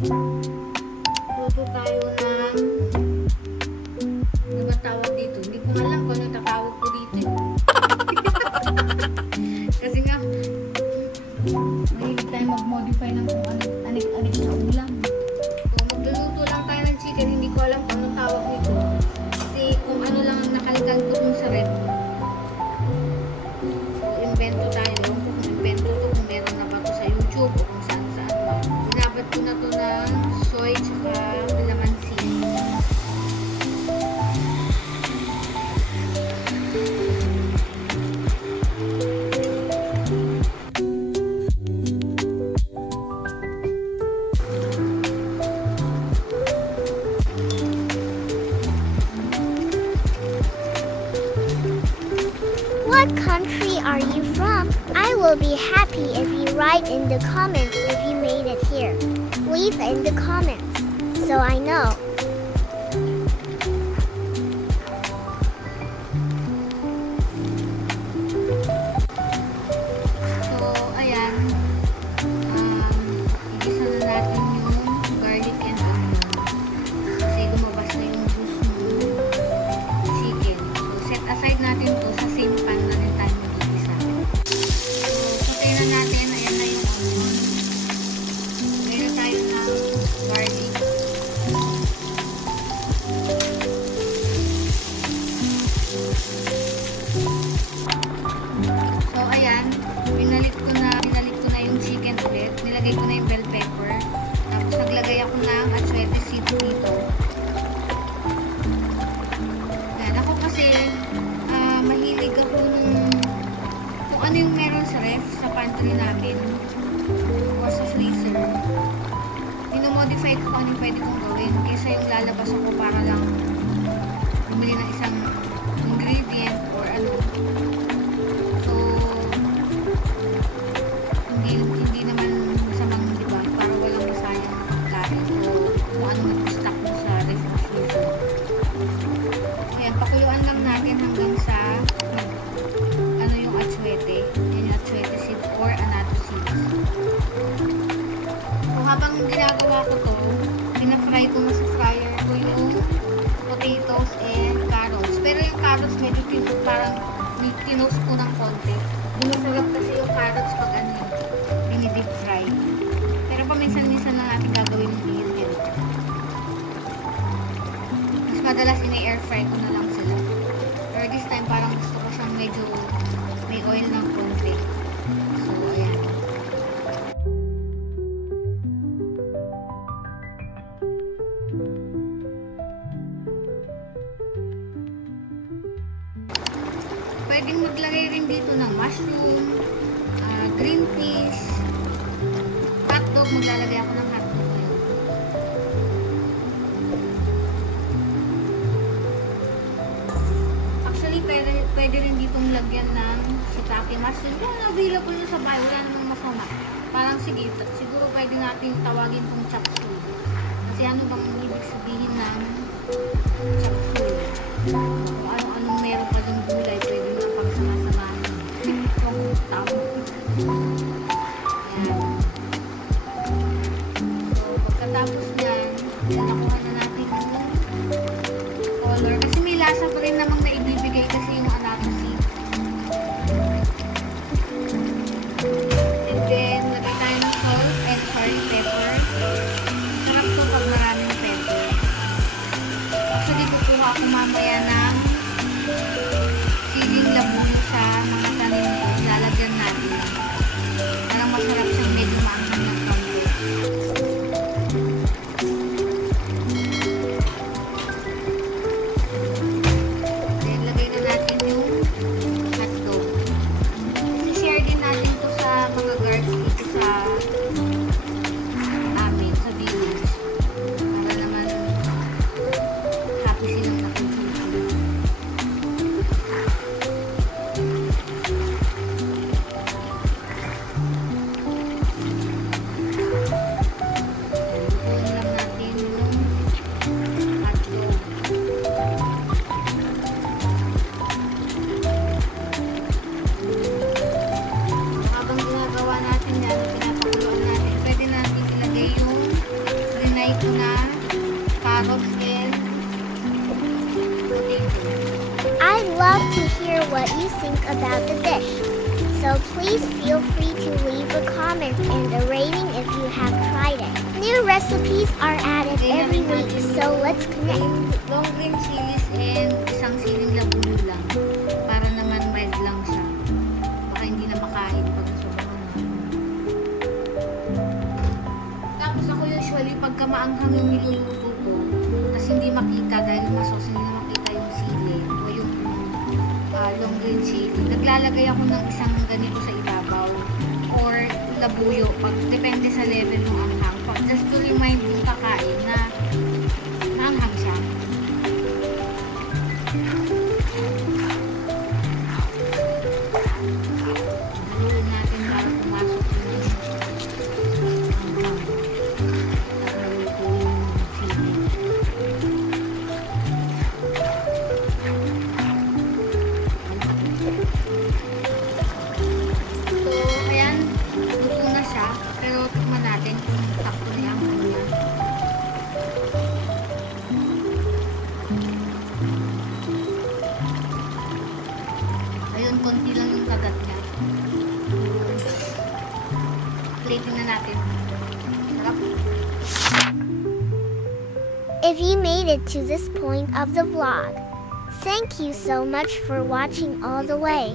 Luto tayo ng, ano ba tawag dito? Hindi ko alam kung ano tatawag ko dito. Kasi nga, mahilig tayo mag-modify ng kung anik-anik na ulam. So, magluluto lang tayo ng chicken. Hindi ko alam kung anong tawag nito. Kasi kung ano lang ang nakalikan ko dun sa rep. So, invento tayo. Kung invento to, kung meron na ba to sa YouTube o kung saan-saan ba. Binabad ko na to ng soy tsaka calamansi. What country are you from? I will be happy if you write in the comments if you made it here. Leave in the comments so I know. So, ayan. Igisa na natin yung garlic and onion. Kasi lumabas na yung juice ng chicken. So, set aside natin to sa same pan na rin tayo mag-igisa. So, patay na natin. Ayan na yung onion. Patay na tayo ng garlic. So, ayan. Binalik ko na yung chicken ulit. Nilagay ko na yung bell pepper. Tapos, naglagay ako ng atswete seed dito. Ayan. Ako kasi, mahilig ako kung ano yung meron sa ref, sa pantry natin. O sa freezer. Minomodify ko kung ano yung pwede kong gawin. Kaysa yung lalabas ako para lang bumili ng isang ingredient or ano. So, hindi naman masamang, di ba? Para walang masayang pagkain. So, kung ano mag-stock mo sa refrigerator. Ayan, pakuyuan lang natin hanggang sa ano yung atswete. Yan yung atswete seed or anato seeds. So, habang ginagawa ko to, pinafry ko na sa fryer ko yung potatoes and carrots. Pero yung carrots medyo parang tinos ko ng konti. Masarap kasi yung carrots pag ano, deep fry. Pero paminsan-minsan lang natin gagawin yung ganyan. Mas madalas ini-air fry ko na lang sila. Pero this time parang gusto ko siyang medyo may oil ng konti. So, ayan. Pwedeng maglagay rin dito ng mushroom, green peas, hotdog. Maglalagay ako ng hotdog ngayon. Actually, pwede rin ditong lagyan ng shiitake mushroom. Kung available na sa bahay, wala namang masama. Parang sige, siguro pwede natin tawagin itong chop suey. Kasi ano bang ibig sabihin ng chop suey? Kung ano-anong meron pa ding gulay, pwede na pagsama-samahin. Kung tao. Ayan. So, pagkatapos nyan, nakuha na natin yung color. Kasi may lasa pa rin namang naibibigay kasi yung anato seeds. And then, lagay tayo ng salt and curry pepper. Sarap to pag maraming pepper. Actually, kukuha ako mamaya ng Tinry ko na carrots and potato. I'd love to hear what you think about the dish. So please feel free to leave a comment and a rating if you have tried it. New recipes are added every week, so let's connect. Long green chilies and isang siling labuyo lang. Para naman mild lang siya. Baka hindi na makain pag sobrang ano. Tapos ako usually pagka maanghang yung niluluto ko, tapos hindi makita dahil masos, hindi na makita yung sili o yung long green chili. Naglalagay ako ng isang ganito sa ibabaw or labuyo. Depende sa level ng anghang. Just to remind yung kakain na maanghang siya. Haluin natin para pumasok yung anghang. Naluto yung sili. So, ayan. Luto na siya. Pero tikman natin kung sakto na yung anghang niya. Ayun, konti lang yung kagat niya. Plating na natin. Sarap. If you made it to this point of the vlog, thank you so much for watching all the way.